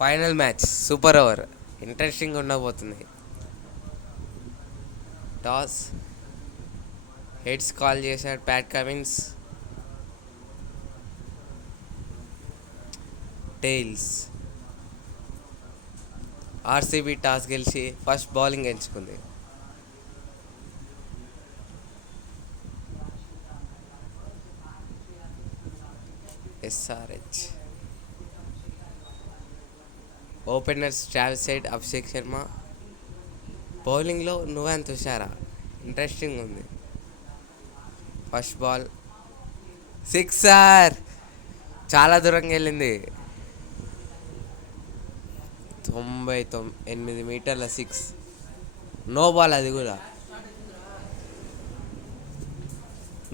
Final match super over interesting ఉండబోతుంది. Toss heads call చేశాడు Pat Cummins. Tails RCB toss గెలిచి first bowling ఎంచుకుంది. SRH openers Travis Head, Abhishek Sharma. బౌలింగ్లో Nuwan Thushara interesting ఉంది. First ball sixer, చాలా దూరంగా వెళ్ళింది. 98 మీటర్ల సిక్స్. నో బాల్, అది కూడా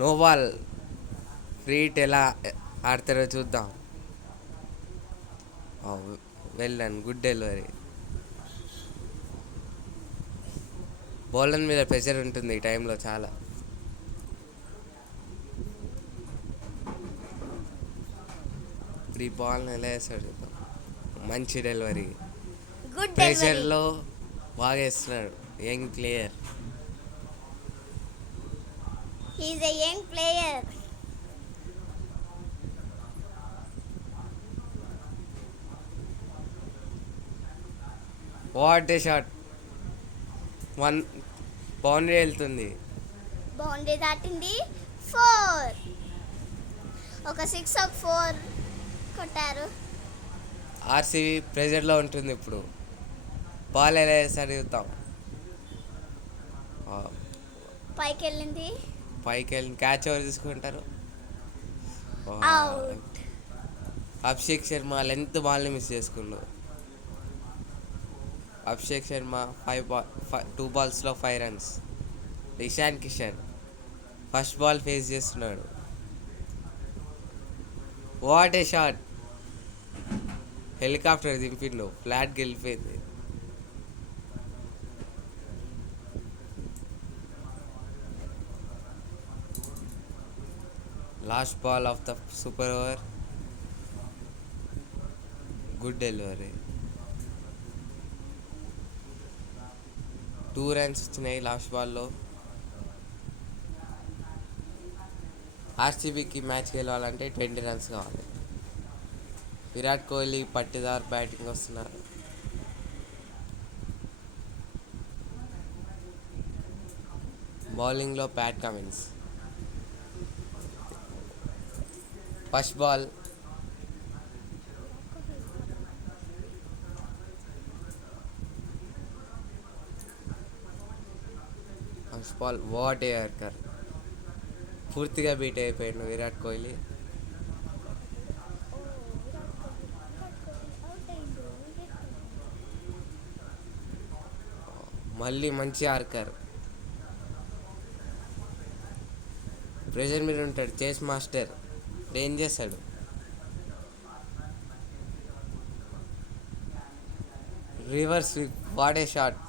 నో బాల్. ఫ్రీ హిట్ ఎలా ఆడతారో చూద్దాం. Well done, good delivery. Bowler మీద ప్రెషర్ ఉంటుంది ఈ టైంలో చాలా. ఇప్పుడు ఈ బాల్ని ఎలా వేస్తాడు, మంచి డెలివరీ. ప్రెషర్లో బాగా వేస్తున్నాడు young player. He's a young player. What a shot. One boundary వెళ్తుంది. బౌండరీ దాటింది. 4. ఒక 6 ఒక 4 కొట్టారు. ఆర్సీబీ ప్రెజర్లో ఉంటుంది ఇప్పుడు. బాల్ ఎలా వేస్తాడు చూద్దాం. పైకి వెళ్ళింది. క్యాచ్ ఎవరు తీసుకుంటారు. అవుట్. అభిషేక్ శర్మ లెంత్ బాల్ని మిస్ చేసుకుండు. అభిషేక్ శర్మ 2 బాల్స్లో 5 runs. Ishan Kishan first ball face చేస్తున్నాడు. What a shot. హెలికాప్టర్ దింపిండు, ఫ్లాట్ గెలిపోయింది. Last ball of the super over, good delivery. 2 runs వచ్చినాయి లాస్ట్ బాల్లో. ఆర్సీబీకి మ్యాచ్ గెలవాలంటే 20 రన్స్ కావాలి. విరాట్ కోహ్లీ పట్టిదార్ బ్యాటింగ్ వస్తున్నారు. బౌలింగ్లో Pat Cummins. First ball what a yorker. పూర్తిగా బీట్ అయిపోయాడు విరాట్ కోహ్లీ. మళ్ళీ మంచి ఆర్కర్. ప్రెజర్ మీద ఉంటాడు చేస్ మాస్టర్, ఏం చేస్తాడు. Reverse sweep, what a shot.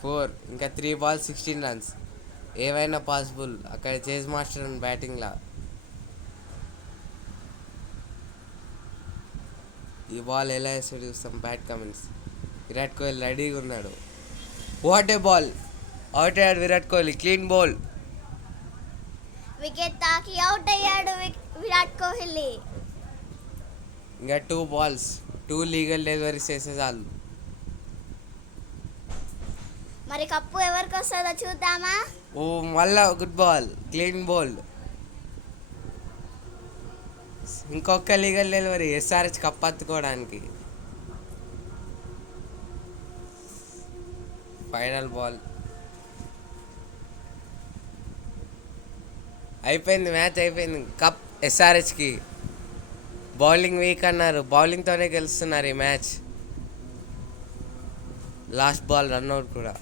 4. ఇంకా 3 balls 16 రన్స్. ఏవైనా పాసిబుల్ అక్కడ చేజ్ మాస్టర్ అండ్ బ్యాటింగ్లా. ఈ బాల్ ఎలా వేస్తాడు చూస్తాం. Pat Cummins. విరాట్ కోహ్లీ రెడీగా ఉన్నాడు. What a ball. అవుట్ అయ్యాడు Virat Kohli. Clean bowl. Wicket తాకి అవుట్ అయ్యాడు విరాట్ కోహ్లీ. ఇంకా 2 balls 2 లీగల్ డెలివరీస్ వేసే చాలు. మరి కప్పు ఎవరికి వస్తుందో చూద్దామా. మళ్ళా గుడ్ బాల్, క్లీన్ బౌల్. ఇంకొక లీగల్ డెలివరీ ఎస్ఆర్హెచ్ కప్ అత్తుకోవడానికి. ఫైనల్ బాల్ అయిపోయింది, మ్యాచ్ అయిపోయింది. కప్ ఎస్ఆర్హెచ్కి. బౌలింగ్ వీక్ అన్నారు, బౌలింగ్తోనే గెలుస్తున్నారు ఈ మ్యాచ్. లాస్ట్ బాల్ రన్అట్ కూడా.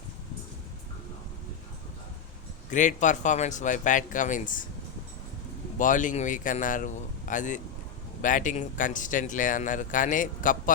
Great performance by Pat Cummins. Bowling weak అన్నారు, అది బ్యాటింగ్ కన్సిస్టెంట్ లేదన్నారు, కానీ కప్